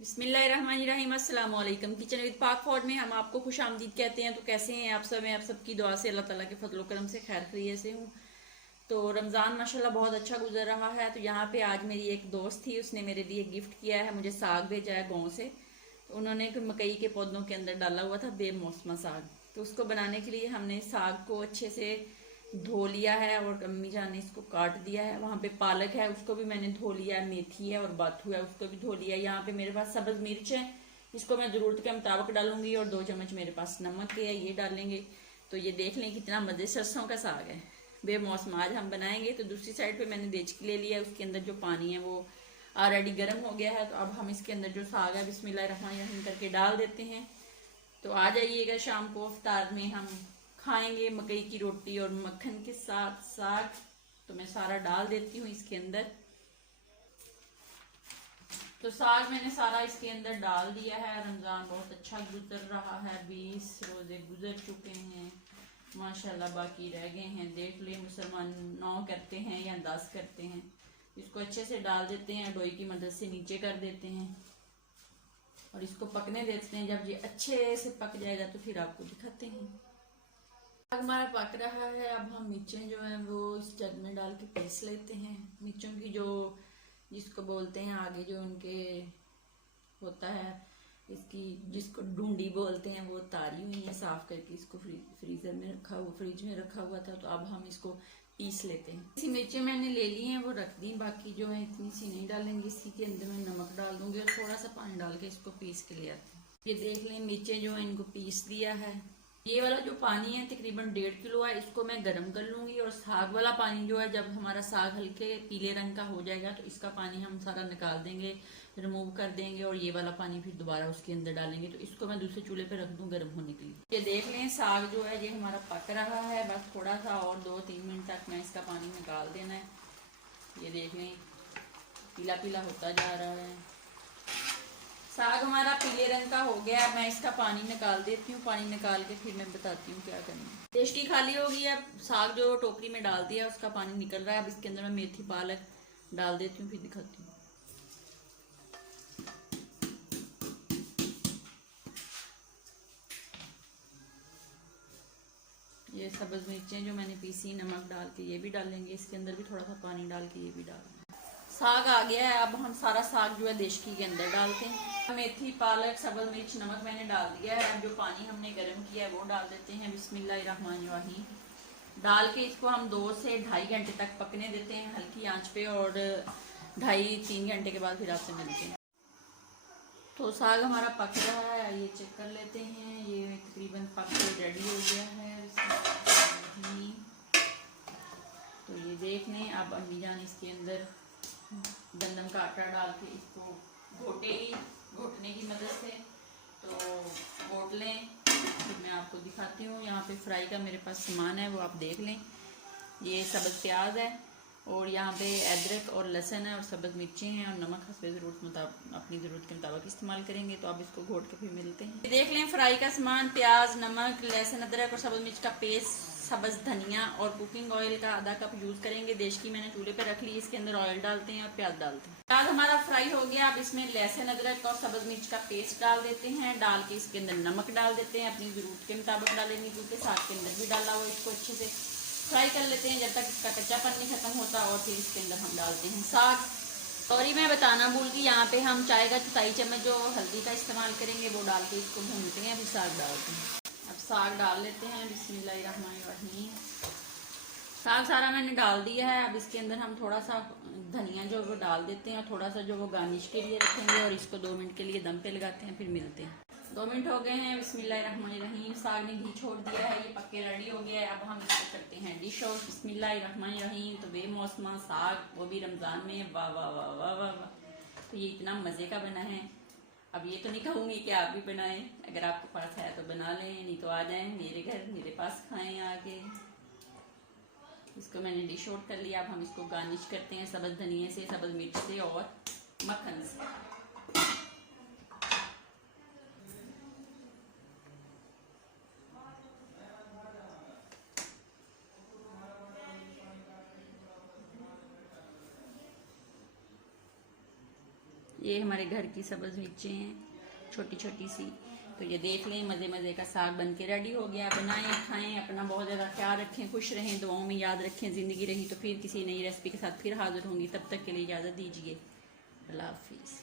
बिस्मिल्लाहिर्रहमानिर्रहीम। अस्सलाम वालेकुम। किचन विद पाक फॉड में हम आपको खुश आमदीद कहते हैं। तो कैसे हैं आप सब? मैं आप सबकी दुआ से अल्लाह ताला के फजल करम से खैर खैरियत से हूँ। तो रमज़ान माशाल्लाह बहुत अच्छा गुजर रहा है। तो यहाँ पे आज मेरी एक दोस्त थी, उसने मेरे लिए गिफ्ट किया है, मुझे साग भेजा है गाँव से। तो उन्होंने मकई के पौधों के अंदर डाला हुआ था बेमौसमा साग। तो उसको बनाने के लिए हमने साग को अच्छे से धो लिया है और अम्मी जान ने इसको काट दिया है। वहाँ पे पालक है, उसको भी मैंने धो लिया है। मेथी है और बाथू है, उसको भी धो लिया है। यहाँ पे मेरे पास सब्ज मिर्च है, इसको मैं ज़रूरत के मुताबिक डालूंगी। और 2 चम्मच मेरे पास नमक है, ये डालेंगे। तो ये देख लें कितना मज़े, सरसों का साग है बेमौसम आज हम बनाएंगे। तो दूसरी साइड पे मैंने देचकी ले लिया है, उसके अंदर जो पानी है वो ऑलरेडी गर्म हो गया है। तो अब हम इसके अंदर जो साग है बिस्मिल्लाहिर्रहमानिर्रहीम करके डाल देते हैं। तो आ जाइएगा शाम को इफ्तार में हम खाएंगे मकई की रोटी और मक्खन के साथ साग। तो मैं सारा डाल देती हूँ इसके अंदर। तो साग मैंने सारा इसके अंदर डाल दिया है। रमज़ान बहुत अच्छा गुजर रहा है, 20 रोज़े गुजर चुके हैं माशाल्लाह, बाकी रह गए हैं। देख ले मुसलमान 9 करते हैं या 10 करते हैं। इसको अच्छे से डाल देते हैं, डोई की मदद से नीचे कर देते हैं और इसको पकने देते हैं। जब ये अच्छे से पक जाएगा तो फिर आपको दिखाते हैं। साग हमारा पक रहा है। अब हम मिर्चें जो हैं वो इस जग में डाल के पीस लेते हैं। मिर्चों की जो जिसको बोलते हैं आगे जो उनके होता है, इसकी जिसको डूंडी बोलते हैं, वो तारी हुई है। साफ करके इसको फ्रीज में रखा हुआ था। तो अब हम इसको पीस लेते हैं। इसी मिर्चें मैंने ले ली हैं, वो रख दी। बाकी जो है इतनी सी नहीं डालेंगे, इसी के अंदर मैं नमक डाल दूंगी और थोड़ा सा पानी डाल के इसको पीस के ले आते हैं। ये देख लें मिर्चें जो है इनको पीस दिया है। ये वाला जो पानी है तकरीबन 1.5 किलो है, इसको मैं गर्म कर लूंगी। और साग वाला पानी जो है, जब हमारा साग हल्के पीले रंग का हो जाएगा तो इसका पानी हम सारा निकाल देंगे, रिमूव कर देंगे। और ये वाला पानी फिर दोबारा उसके अंदर डालेंगे। तो इसको मैं दूसरे चूल्हे पे रख दूं गर्म होने के लिए। ये देख लें साग जो है ये हमारा पक रहा है। बस थोड़ा सा और 2-3 मिनट तक मैं इसका पानी निकाल देना है। ये देख लें पीला पीला होता जा रहा है। साग हमारा पीले रंग का हो गया है। मैं इसका पानी निकाल देती हूँ। पानी निकाल के फिर मैं बताती हूँ क्या करना है। देशकी खाली होगी। अब साग जो टोकरी में डाल दिया उसका पानी निकल रहा है। अब इसके अंदर मैं मेथी पालक डाल देती हूँ, फिर दिखाती हूँ। ये सब्ज मिर्चें जो मैंने पीसी नमक डाल के ये भी डालेंगे। इसके अंदर भी थोड़ा सा पानी डाल के ये भी डालेंगे। साग आ गया है। अब हम सारा साग जो है देशकी के अंदर डालते हैं। मेथी पालक सब्ज मिर्च नमक मैंने डाल दिया है। अब जो पानी हमने गर्म किया है वो डाल देते हैं। बिस्मिल्लाहिर्रहमानिर्रहीम डाल के इसको हम 2 से 2.5 घंटे तक पकने देते हैं हल्की आंच पे। और 2.5-3 घंटे के बाद फिर आपसे मिलते हैं। तो साग हमारा पक रहा है, ये चेक कर लेते हैं। ये तकरीबन पक के रेडी हो गया है। तो ये देख लें। अब अम्मी जान इसके अंदर गंदम का आटा डाल के इसको घोटने की मदद से तो घोट लें। फिर मैं आपको दिखाती हूँ। यहाँ पे फ्राई का मेरे पास सामान है, वो आप देख लें। ये सब्ज़ प्याज है और यहाँ पे अदरक और लहसुन है और सब्ज़ मिर्चें हैं और नमक हस्बे अपनी ज़रूरत के मुताबिक इस्तेमाल करेंगे। तो आप इसको घोट के फिर मिलते हैं। देख लें फ्राई का सामान, प्याज, नमक, लहसुन, अदरक और सब्ज़ मिर्च का पेस्ट, सब्ज़ धनिया और कुकिंग ऑयल का आधा कप यूज़ करेंगे। देश की मैंने चूल्हे पे रख ली। इसके अंदर ऑयल डालते हैं और प्याज डालते हैं। प्याज हमारा फ्राई हो गया। अब इसमें लहसुन, अदरक और सब्ज़ मिर्च का पेस्ट डाल देते हैं। डाल के इसके अंदर नमक डाल देते हैं, अपनी ज़रूरत के मुताबिक डालेंगे क्योंकि साग के अंदर भी डाला हुआ। इसको अच्छे से फ्राई कर लेते हैं जब तक इसका कच्चापन नहीं खत्म होता। और फिर इसके अंदर हम डालते हैं साग। सॉरी मैं बताना भूल गई, यहाँ पे हम चाय का 4 चम्मच जो हल्दी का इस्तेमाल करेंगे वो डाल के इसको भूनते हैं। फिर साग डालते हैं। अब साग डाल लेते हैं। बिस्मिल्लाहिर्रहमानिर्रहीम साग सारा मैंने डाल दिया है। अब इसके अंदर हम थोड़ा सा धनिया जो वो डाल देते हैं और थोड़ा सा जो वो गार्निश के लिए रखेंगे। और इसको 2 मिनट के लिए दम पे लगाते हैं, फिर मिलते हैं। 2 मिनट हो गए हैं। बिस्मिल्लाहिर्रहमानिर्रहीम साग ने घी छोड़ दिया है, ये पक्के रेडी हो गया है। अब हम इसको करते हैं डिश आउट। बिस्मिल्लाहिर्रहमानिर्रहीम। तो बेमौसमा साग, वो भी रमज़ान में, वाह वाह वाह वाह वाह वाह। तो ये इतना मज़े का बना है। अब ये तो नहीं कहूँगी कि आप भी बनाएं, अगर आपके पास है तो बना लें, नहीं तो आ जाएं मेरे घर, मेरे पास खाएं आके। इसको मैंने डिश आउट कर लिया। अब हम इसको गार्निश करते हैं सब्ज़ धनिया से, सब्ज़ मिर्च से और मक्खन से। ये हमारे घर की सब्ज़ मिर्चें हैं, छोटी छोटी सी। तो ये देख लें, मज़े मज़े का साग बन के रेडी हो गया। बनाएं, खाएं, अपना बहुत ज़्यादा ख्याल रखें, खुश रहें, दुआओं में याद रखें। ज़िंदगी रही तो फिर किसी नई रेसिपी के साथ फिर हाज़िर होंगी। तब तक के लिए इजाज़त दीजिए। अल्लाह हाफिज़।